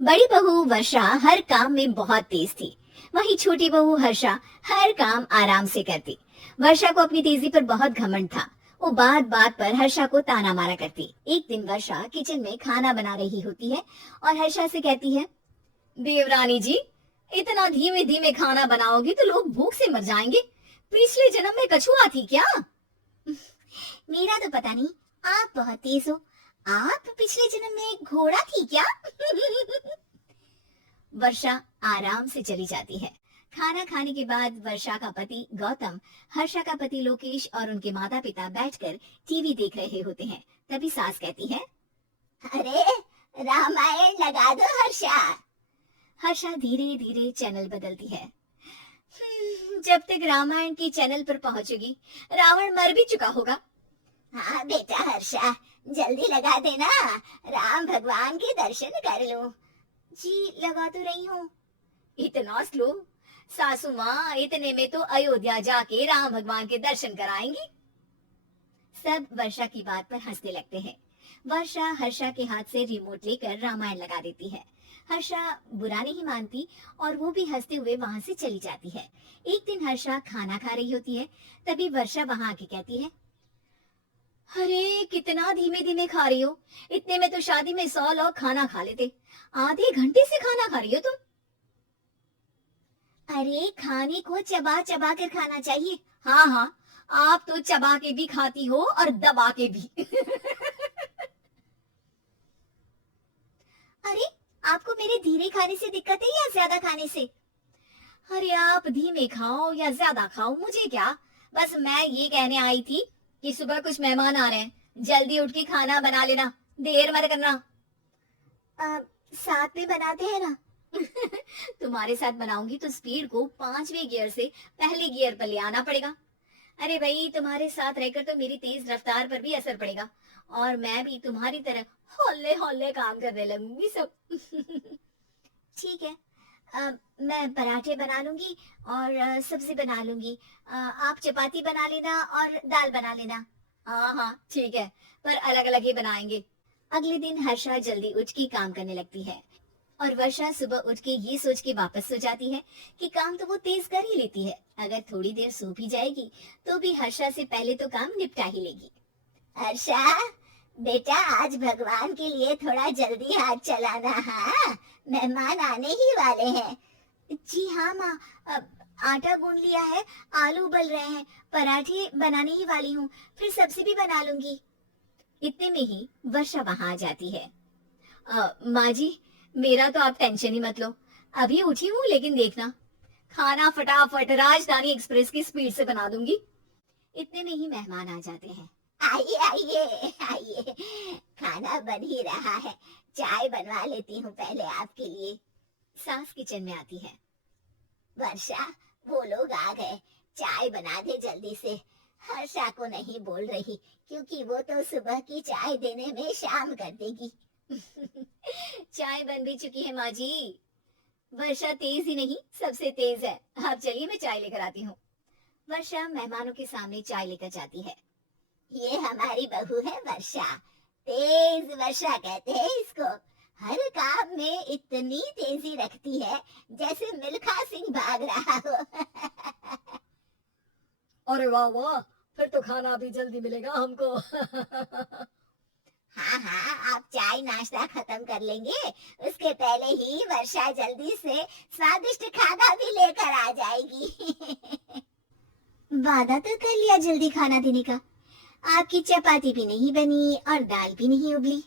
बड़ी बहू वर्षा हर काम में बहुत तेज थी। वहीं छोटी बहू हर्षा हर काम आराम से करती। वर्षा को अपनी तेजी पर बहुत घमंड था। वो बात बात पर हर्षा को ताना मारा करती। एक दिन वर्षा किचन में खाना बना रही होती है और हर्षा से कहती है, देवरानी जी, इतना धीमे धीमे खाना बनाओगी तो लोग भूख से मर जाएंगे। पिछले जन्म में कछुआ थी क्या? मेरा तो पता नहीं, आप बहुत तेज हो। आप पिछले जन्म में घोड़ा थी क्या? वर्षा आराम से चली जाती है। खाना खाने के बाद वर्षा का पति गौतम, हर्षा का पति लोकेश और उनके माता पिता बैठकर टीवी देख रहे होते हैं। तभी सास कहती है, अरे रामायण लगा दो हर्षा। हर्षा धीरे धीरे चैनल बदलती है। जब तक रामायण के चैनल पर पहुंचेगी रावण मर भी चुका होगा। हाँ बेटा हर्षा, जल्दी लगा देना, राम भगवान के दर्शन कर लो। जी लगा तो रही हूँ। इतना स्लो? सासू माँ, इतने में तो अयोध्या जाके राम भगवान के दर्शन कराएंगी। सब वर्षा की बात पर हंसने लगते हैं। वर्षा हर्षा के हाथ से रिमोट लेकर रामायण लगा देती है। हर्षा बुरा नहीं मानती और वो भी हंसते हुए वहां से चली जाती है। एक दिन हर्षा खाना खा रही होती है, तभी वर्षा वहां आके कहती है, अरे कितना धीमे धीमे खा रही हो, इतने में तो शादी में 100 लोग खाना खा लेते। आधे घंटे से खाना खा रही हो तुम। अरे खाने को चबा चबा कर खाना चाहिए। हाँ हाँ, आप तो चबा के भी खाती हो और दबा के भी। अरे आपको मेरे धीरे खाने से दिक्कत है या ज्यादा खाने से? अरे आप धीमे खाओ या ज्यादा खाओ मुझे क्या, बस मैं ये कहने आई थी कि सुबह कुछ मेहमान आ रहे हैं, जल्दी उठ के खाना बना लेना, देर मत करना। साथ में बनाते हैं ना। तुम्हारे साथ बनाऊंगी तो स्पीड को 5वें गियर से पहले गियर पर ले आना पड़ेगा। अरे भाई, तुम्हारे साथ रहकर तो मेरी तेज रफ्तार पर भी असर पड़ेगा और मैं भी तुम्हारी तरह हौले हौले काम करने लगूंगी सब। ठीक है, मैं पराठे बना लूंगी और सब्जी बना लूंगी। आप चपाती बना लेना और दाल बना लेना। हाँ हाँ ठीक है, पर अलग अलग ही बनाएंगे। अगले दिन हर्षा जल्दी उठ के काम करने लगती है और वर्षा सुबह उठ के ये सोच के वापस सो जाती है कि काम तो वो तेज कर ही लेती है। अगर थोड़ी देर सो भी जाएगी तो भी हर्षा से पहले तो काम निपटा ही लेगी। हर्षा बेटा, आज भगवान के लिए थोड़ा जल्दी हाथ चलाना। हाँ, मेहमान आने ही वाले हैं। जी हाँ माँ, आटा गूंद लिया है, आलू उबल रहे हैं, पराठे बनाने ही वाली हूँ, फिर सब्जी भी बना लूंगी। इतने में ही वर्षा वहां आ जाती है। माँ जी, मेरा तो आप टेंशन ही मत लो, अभी उठी हूँ, लेकिन देखना खाना फटाफट राजधानी एक्सप्रेस की स्पीड से बना दूंगी। इतने में ही मेहमान आ जाते हैं। आइए आइए आइए, खाना बन ही रहा है, चाय बनवा लेती हूँ पहले आपके लिए। सास किचन में आती है। वर्षा, वो लोग आ गए, चाय बना दे जल्दी से। हर्षा को नहीं बोल रही क्योंकि वो तो सुबह की चाय देने में शाम कर देगी। चाय बन भी चुकी है माँ जी। वर्षा तेज ही नहीं, सबसे तेज है। आप चलिए, मैं चाय लेकर आती हूँ। वर्षा मेहमानों के सामने चाय लेकर जाती है। ये हमारी बहू है वर्षा, तेज वर्षा कहते हैं इसको। हर काम में इतनी तेजी रखती है जैसे मिल्खा सिंह भाग रहा हो। अरे वाह वाह, फिर तो खाना भी जल्दी मिलेगा हमको। हाँ हाँ, आप चाय नाश्ता खत्म कर लेंगे, उसके पहले ही वर्षा जल्दी से स्वादिष्ट खाना भी लेकर आ जाएगी। वादा तो कर लिया जल्दी खाना देने का, आपकी चपाती भी नहीं बनी और दाल भी नहीं उबली।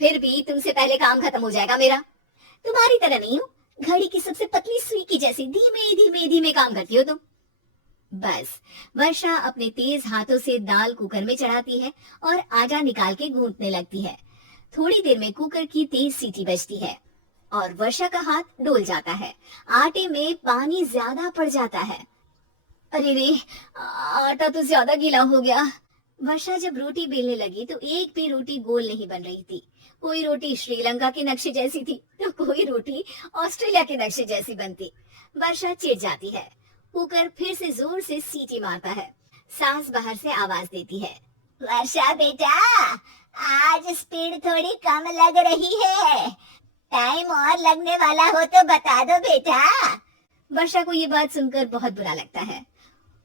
फिर भी तुमसे पहले काम खत्म हो जाएगा मेरा। तुम्हारी तरह नहीं हूँ, घड़ी की सबसे पतली सुई की जैसी धीमे धीमे धीमे काम करती हो तुम। बस वर्षा अपने तेज हाथों से दाल कुकर में चढ़ाती है और आटा निकाल के गूंथने लगती है। थोड़ी देर में कुकर की तेज सीटी बजती है और वर्षा का हाथ डोल जाता है। आटे में पानी ज्यादा पड़ जाता है। अरे रे, आटा तो ज्यादा गीला हो गया। वर्षा जब रोटी बेलने लगी तो एक भी रोटी गोल नहीं बन रही थी। कोई रोटी श्रीलंका के नक्शे जैसी थी तो कोई रोटी ऑस्ट्रेलिया के नक्शे जैसी बनती। वर्षा चिढ़ जाती है। कुकर फिर से जोर से सीटी मारता है। सास बाहर से आवाज देती है, वर्षा बेटा, आज स्पीड थोड़ी कम लग रही है। टाइम और लगने वाला हो तो बता दो बेटा। वर्षा को ये बात सुनकर बहुत बुरा लगता है।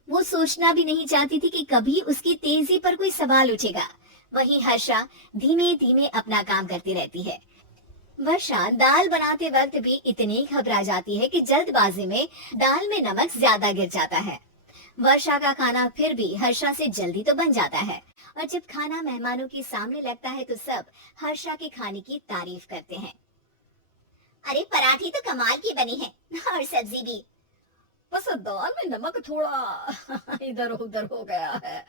वो सोचना भी नहीं चाहती थी कि कभी उसकी तेजी पर कोई सवाल उठेगा। वहीं हर्षा धीमे धीमे अपना काम करती रहती है। वर्षा दाल बनाते वक्त भी इतनी घबरा जाती है कि जल्दबाजी में दाल में नमक ज्यादा गिर जाता है। वर्षा का खाना फिर भी हर्षा से जल्दी तो बन जाता है और जब खाना मेहमानों के सामने लगता है तो सब हर्षा के खाने की तारीफ करते हैं। अरे पराठे तो कमाल की बनी है और सब्जी भी, बस दाल में नमक थोड़ा इधर उधर हो गया है।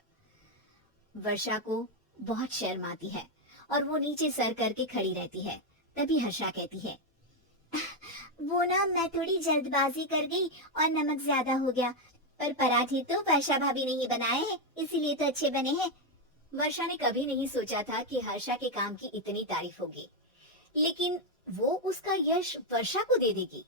वर्षा को बहुत शर्म आती है और वो नीचे सर करके खड़ी रहती है। तभी हर्षा कहती है, वो ना मैं थोड़ी जल्दबाजी कर गई और नमक ज्यादा हो गया, पर पराठे तो वर्षा भाभी ने ही बनाए हैं, इसीलिए तो अच्छे बने हैं। वर्षा ने कभी नहीं सोचा था कि हर्षा के काम की इतनी तारीफ होगी, लेकिन वो उसका यश वर्षा को दे देगी।